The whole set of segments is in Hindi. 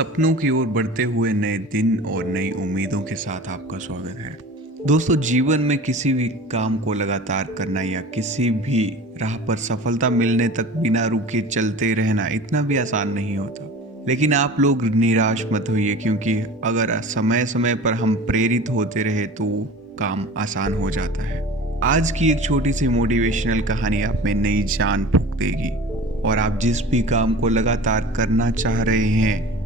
सपनों की ओर बढ़ते हुए नए दिन और नई उम्मीदों के साथ आपका स्वागत है। दोस्तों, जीवन में किसी भी काम को लगातार करना या किसी भी राह पर सफलता मिलने तक बिना रुके चलते रहना इतना भी आसान नहीं होता। लेकिन आप लोग निराश मत होइए, क्योंकि अगर समय समय पर हम प्रेरित होते रहे तो काम आसान हो जाता है। आज की एक छोटी सी मोटिवेशनल कहानी आप में नई जान फूंक देगी और आप जिस भी काम को लगातार करना चाह रहे हैं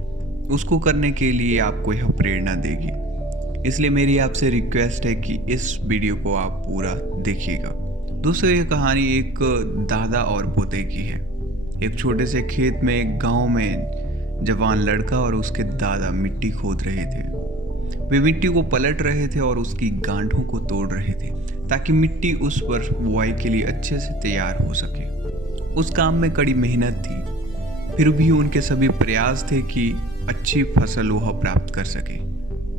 उसको करने के लिए आपको यह प्रेरणा देगी। इसलिए मेरी आपसे रिक्वेस्ट है कि इस वीडियो को आप पूरा देखिएगा। दोस्तों, ये कहानी एक दादा और पोते की है। एक छोटे से खेत में एक गांव में जवान लड़का और उसके दादा मिट्टी खोद रहे थे। वे मिट्टी को पलट रहे थे और उसकी गांठों को तोड़ रहे थे ताकि मिट्टी उस पर बुआई के लिए अच्छे से तैयार हो सके। उस काम में कड़ी मेहनत थी, फिर भी उनके सभी प्रयास थे कि अच्छी फसल वह प्राप्त कर सके।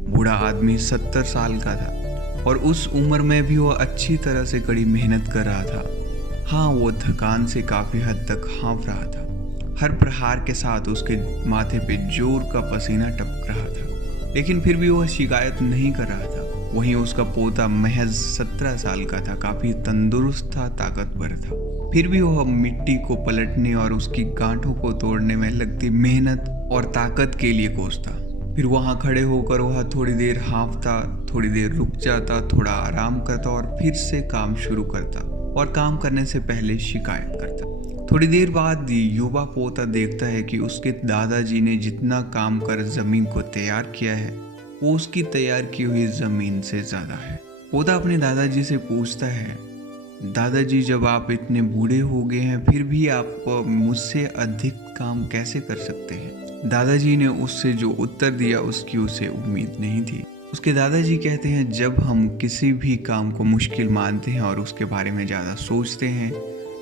बूढ़ा आदमी 70 साल का था और उस उम्र में भी वह अच्छी तरह से कड़ी मेहनत कर रहा था। हाँ, वो थकान से काफी हद तक हाँफ रहा था। हर प्रहार के साथ उसके माथे पे जोर का पसीना टपक रहा था, लेकिन फिर भी वह शिकायत नहीं कर रहा था। वहीं उसका पोता महज 17 साल का था, काफी तंदुरुस्त था, ताकतवर था। फिर भी वह मिट्टी को पलटने और उसकी गांठों को तोड़ने में लगती मेहनत और ताकत के लिए कोसता। फिर वहां खड़े होकर वह थोड़ी देर हाँफता, थोड़ी देर रुक जाता, थोड़ा आराम करता और फिर से काम शुरू करता और काम करने से पहले शिकायत करता। थोड़ी देर बाद युवा पोता देखता है कि उसके दादाजी ने जितना काम कर जमीन को तैयार किया है वो उसकी तैयार की हुई जमीन से ज्यादा है। पोता अपने दादाजी से पूछता है, दादाजी, जब आप इतने बूढ़े हो गए हैं फिर भी आप मुझसे अधिक काम कैसे कर सकते हैं? दादाजी ने उससे जो उत्तर दिया उसकी उसे उम्मीद नहीं थी। उसके दादाजी कहते हैं, जब हम किसी भी काम को मुश्किल मानते हैं और उसके बारे में ज़्यादा सोचते हैं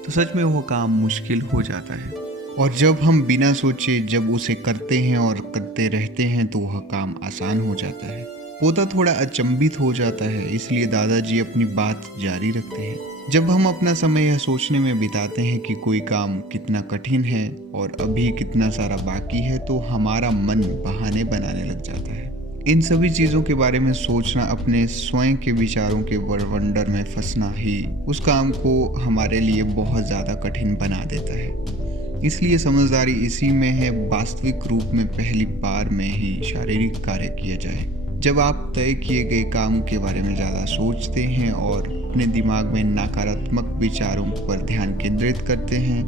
तो सच में वो काम मुश्किल हो जाता है, और जब हम बिना सोचे जब उसे करते हैं और करते रहते हैं तो वह काम आसान हो जाता है। पोता थोड़ा अचंभित हो जाता है, इसलिए दादाजी अपनी बात जारी रखते हैं, जब हम अपना समय यह सोचने में बिताते हैं कि कोई काम कितना कठिन है और अभी कितना सारा बाकी है तो हमारा मन बहाने बनाने लग जाता है। इन सभी चीज़ों के बारे में सोचना, अपने स्वयं के विचारों के बवंडर में फंसना ही उस काम को हमारे लिए बहुत ज़्यादा कठिन बना देता है। इसलिए समझदारी इसी में है, वास्तविक रूप में पहली बार में ही शारीरिक कार्य किया जाए। जब आप तय किए गए काम के बारे में ज़्यादा सोचते हैं और अपने दिमाग में नकारात्मक विचारों पर ध्यान केंद्रित करते हैं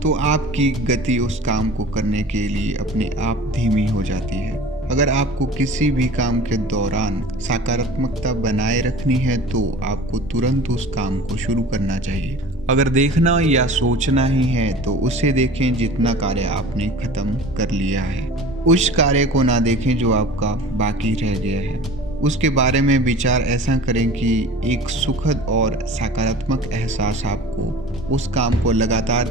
तो आपकी गति उस काम को करने के लिए अपने आप धीमी हो जाती है। अगर आपको किसी भी काम के दौरान सकारात्मकता बनाए रखनी है तो आपको तुरंत उस काम को शुरू करना चाहिए। अगर देखना या सोचना ही है तो उसे देखें जितना कार्य आपने खत्म कर लिया है। उस कार्य को ना देखें जो आपका बाकी रह गया है। उसके बारे में विचार ऐसा करें कि एक सुखद और सकारात्मक एहसास आपको उस काम को लगातार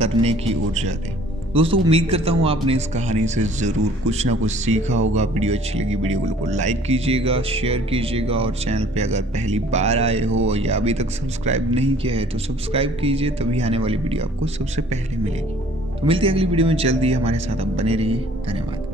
करने की ऊर्जा दे। दोस्तों, उम्मीद करता हूँ आपने इस कहानी से ज़रूर कुछ ना कुछ सीखा होगा। वीडियो अच्छी लगी वीडियो को लाइक कीजिएगा, शेयर कीजिएगा और चैनल पे अगर पहली बार आए हो या अभी तक सब्सक्राइब नहीं किया है तो सब्सक्राइब कीजिए, तभी आने वाली वीडियो आपको सबसे पहले मिलेगी। तो मिलते हैं अगली वीडियो में जल्दी। हमारे साथ आप बने रहिए। धन्यवाद।